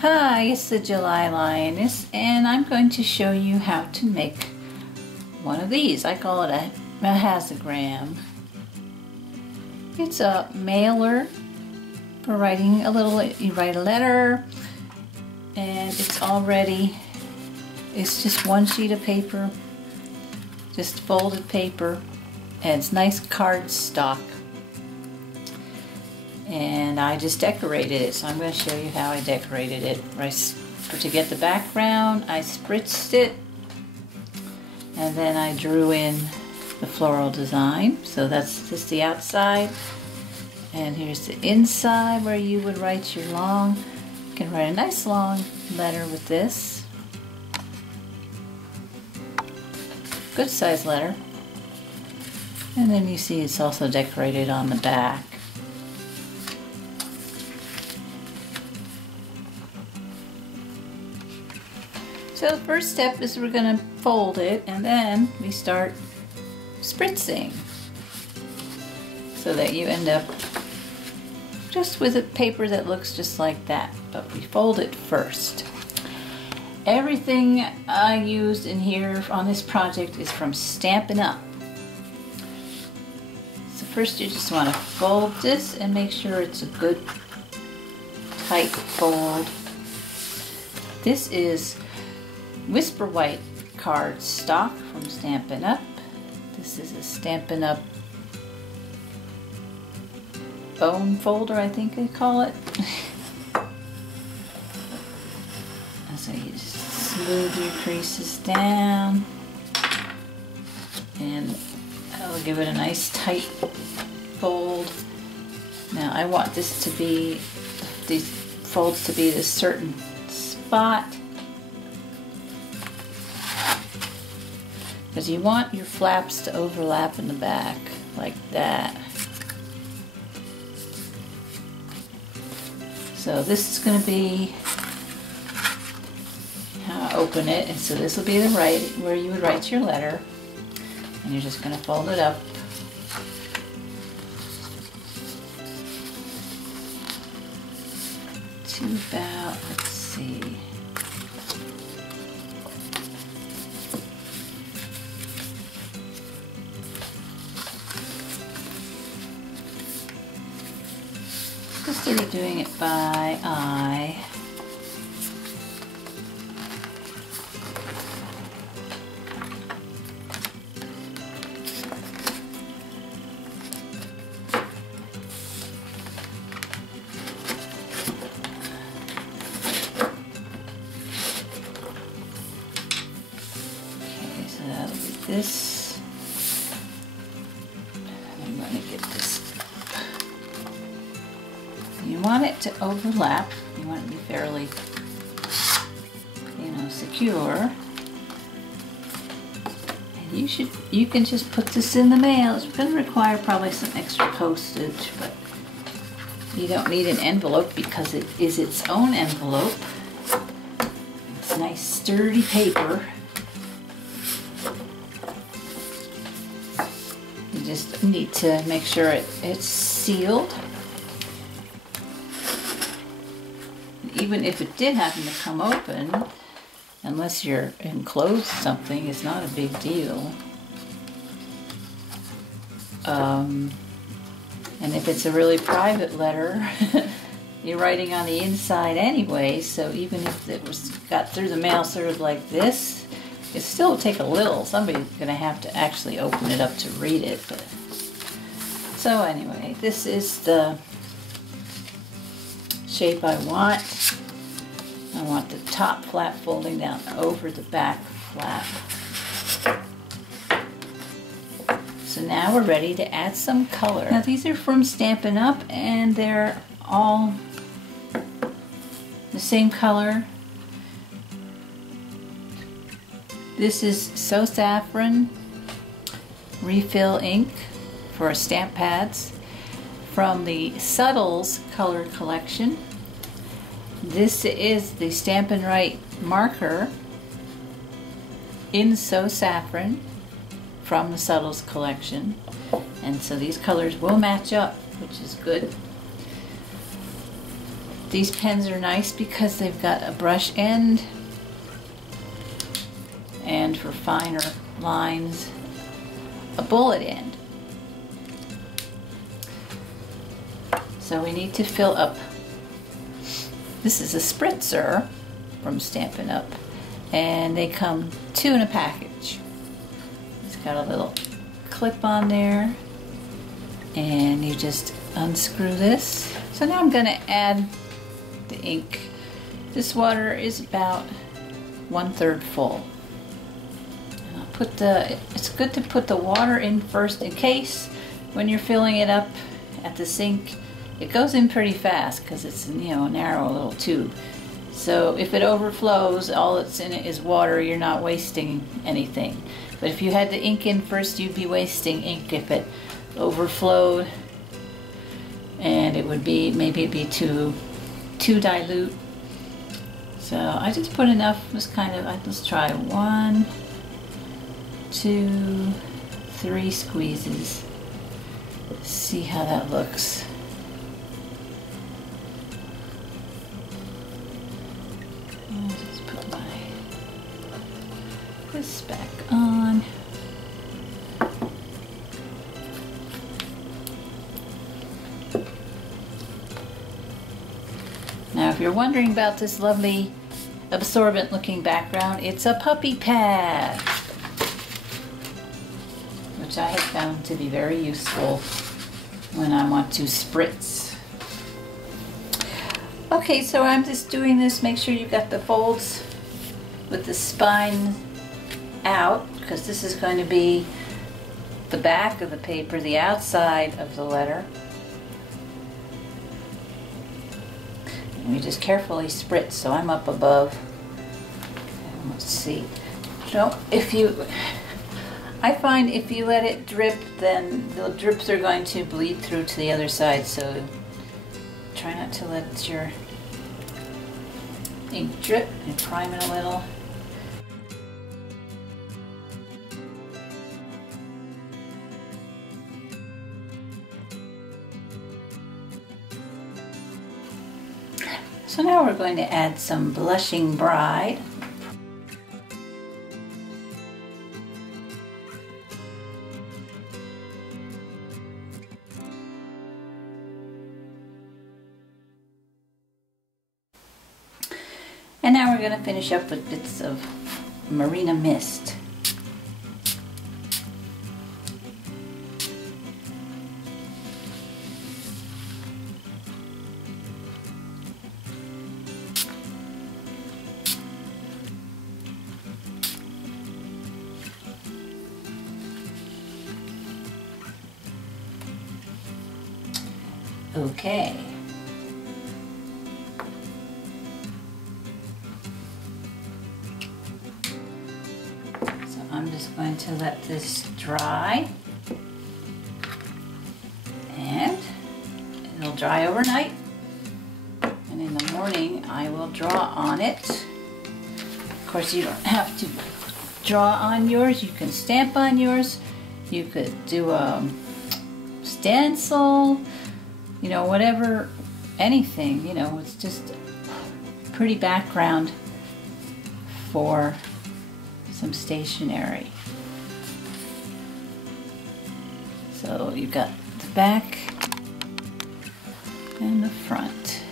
Hi, it's the July Lioness, and I'm going to show you how to make one of these. I call it a Haza-Gram. It's a mailer for writing a little, you write a letter, and it's just one sheet of paper, just folded paper, and it's nice cardstock. And I just decorated it, so I'm going to show you how I decorated it. To get the background, I spritzed it, and then I drew in the floral design. So that's just the outside, and here's the inside where you would write your you can write a nice long letter with this. Good size letter. And then you see it's also decorated on the back. So the first step is we're going to fold it, and then we start spritzing so that you end up just with a paper that looks just like that, but we fold it first. Everything I used in here on this project is from Stampin Up. So first you just want to fold this and make sure it's a good tight fold. This is Whisper White cardstock from Stampin Up. This is a Stampin Up bone folder, I think they call it. So you just smooth your creases down, and that'll give it a nice tight fold. Now I want this to be, these folds to be this certain spot, because you want your flaps to overlap in the back like that. So this is going to be how I open it, and so this will be the where you would write your letter, and you're just going to fold it up. To about, let's see, just sort of doing it by eye. Okay, so that'll be this. I'm going to get this. You want it to overlap. You want it to be fairly, secure. And you can just put this in the mail. It's going to require probably some extra postage, but you don't need an envelope because it is its own envelope. It's nice sturdy paper. You just need to make sure it's sealed. Even if it did happen to come open, unless you're enclosed something, it's not a big deal. And if it's a really private letter, you're writing on the inside anyway, so even if it got through the mail sort of like this, it still will take a little. Somebody's going to have to actually open it up to read it. But so anyway, this is the shape I want. I want the top flap folding down over the back flap. So now we're ready to add some color. Now these are from Stampin Up, and they're all the same color. This is Saffron refill ink for stamp pads from the Subtles color collection. This is the Stampin' Right marker in Saffron from the Subtles collection, and so these colors will match up, which is good. These pens are nice because they've got a brush end, and for finer lines, a bullet end. So we need to fill up. This is a Spritzer from Stampin' Up, and they come 2 in a package. It's got a little clip on there, and you just unscrew this. So now I'm going to add the ink. This water is about 1/3 full. And I'll put it's good to put the water in first in case when you're filling it up at the sink, it goes in pretty fast because it's, you know, a narrow little tube. So if it overflows, all that's in it is water, you're not wasting anything. But if you had the ink in first, you'd be wasting ink if it overflowed, and it would be, maybe it'd be too dilute. So I just put enough, just kind of, let's try 1, 2, 3 squeezes. See how that looks. I'll just put this back on. Now if you're wondering about this lovely absorbent looking background, it's a puppy pad, which I have found to be very useful when I want to spritz. Okay, so I'm just doing this. Make sure you've got the folds with the spine out, because this is going to be the back of the paper, the outside of the letter. And we just carefully spritz, so I'm up above. And let's see. So I find if you let it drip, then the drips are going to bleed through to the other side, so try not to let your ink drip, and prime it a little. So now we're going to add some Blushing Bride. And now we're going to finish up with bits of Marina Mist. Okay. So I'm just going to let this dry, and it'll dry overnight, and in the morning I will draw on it. Of course, you don't have to draw on yours. You can stamp on yours. You could do a stencil, you know, whatever, anything, you know, it's just a pretty background for some stationery. So you've got the back and the front.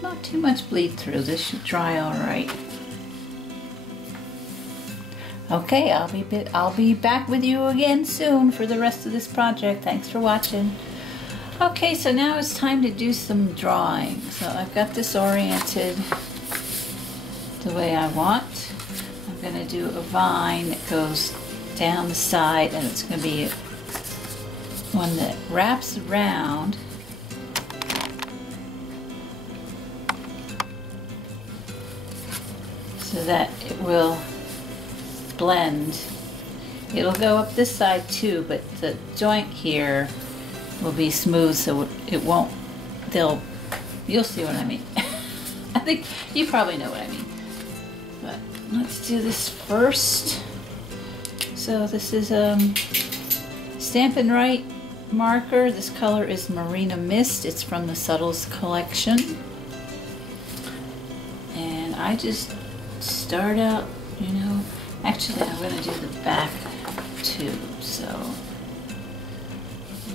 Not too much bleed through. This should dry all right. Okay, I'll be back with you again soon for the rest of this project. Thanks for watching. Okay, so now it's time to do some drawing. So I've got this oriented the way I want. I'm going to do a vine that goes down the side, and it's going to be one that wraps around. So that it will blend. It'll go up this side too, but the joint here will be smooth, so it won't, you'll see what I mean. I think you probably know what I mean. But let's do this first. So this is Stampin' Right marker. This color is Marina Mist. It's from the Subtles collection. And I just start out, you know, actually I'm going to do the back too, so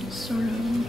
sort of.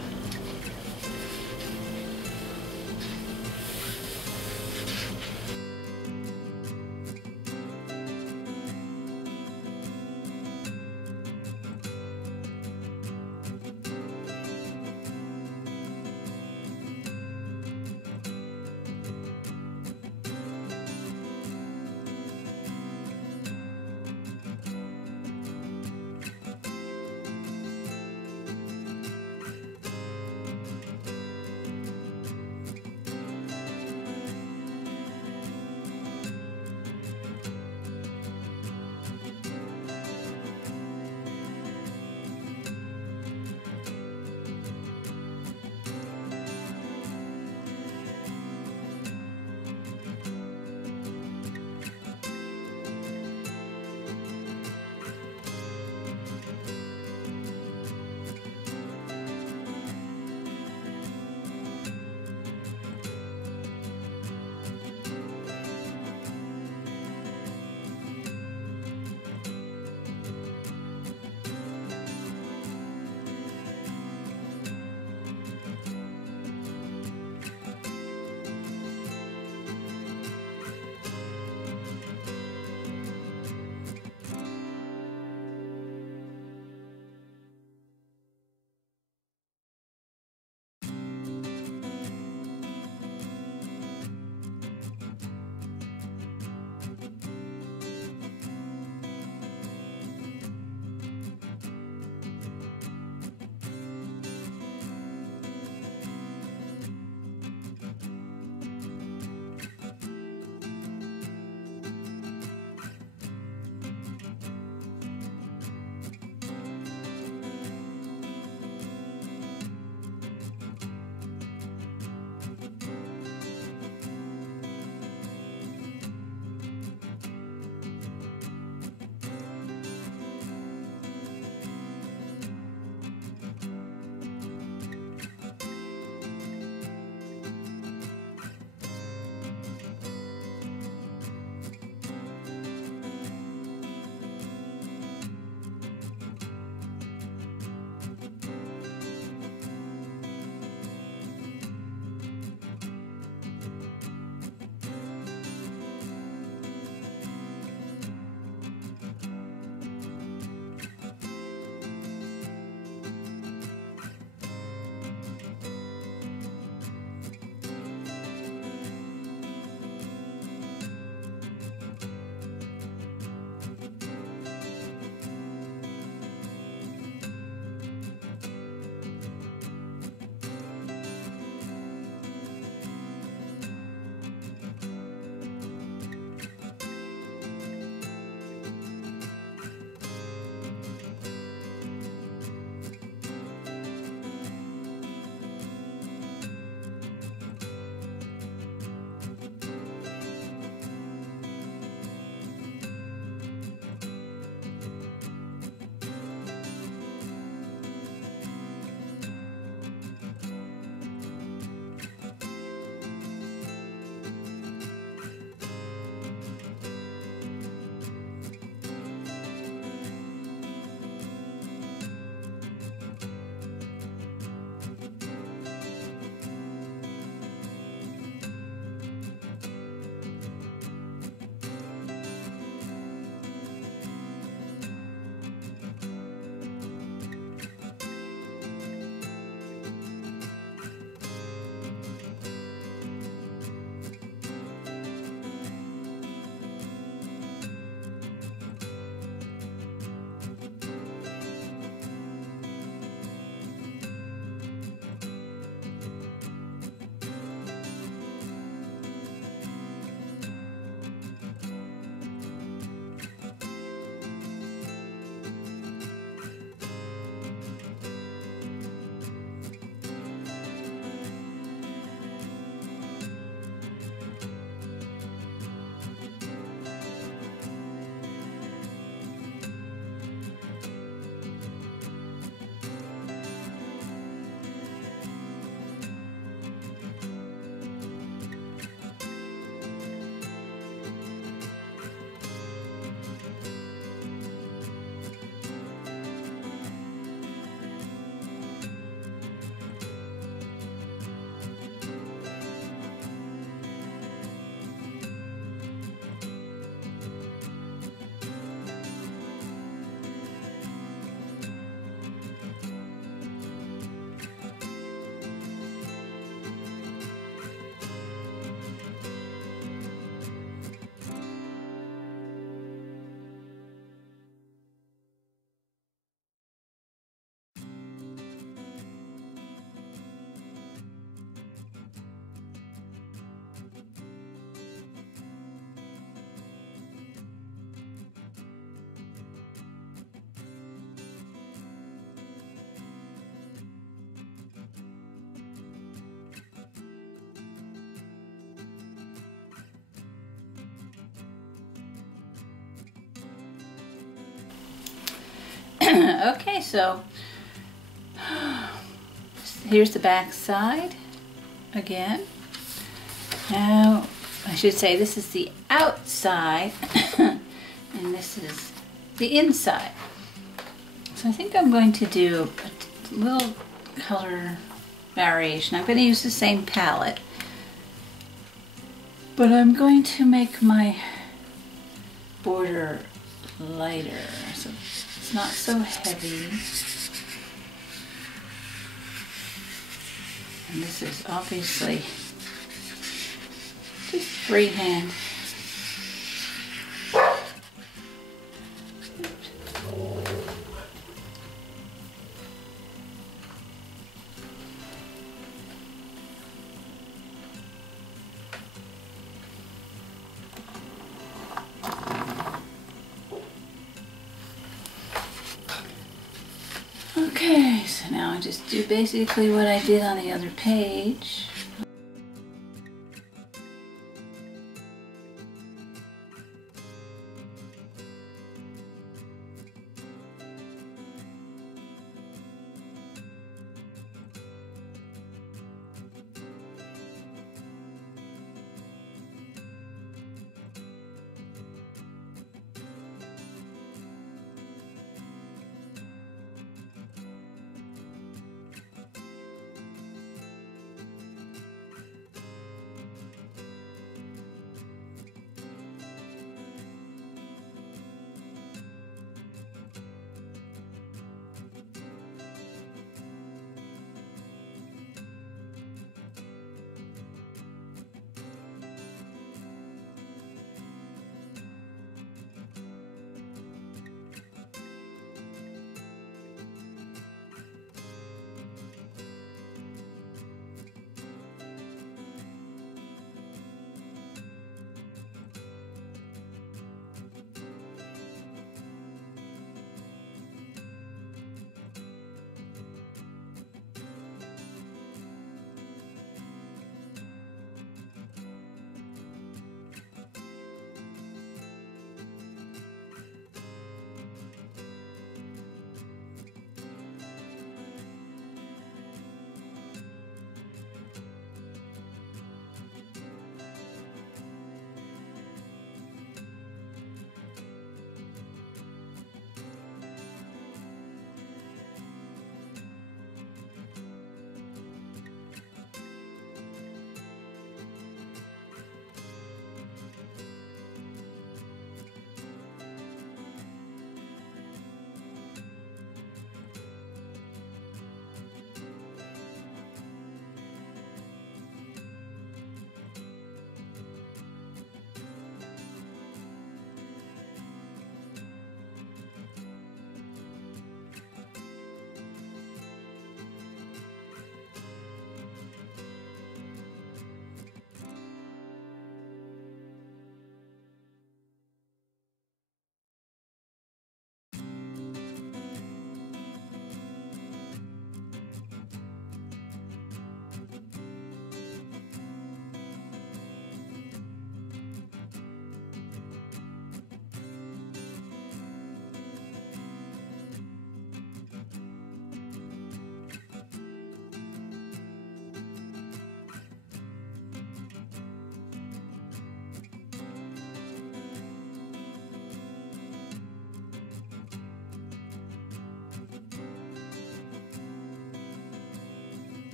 Okay, so here's the back side again. Now, I should say this is the outside and this is the inside. So I think I'm going to do a little color variation. I'm going to use the same palette, but I'm going to make my border lighter so it's not so heavy. And this is obviously just freehand. Okay, so now I just do basically what I did on the other page.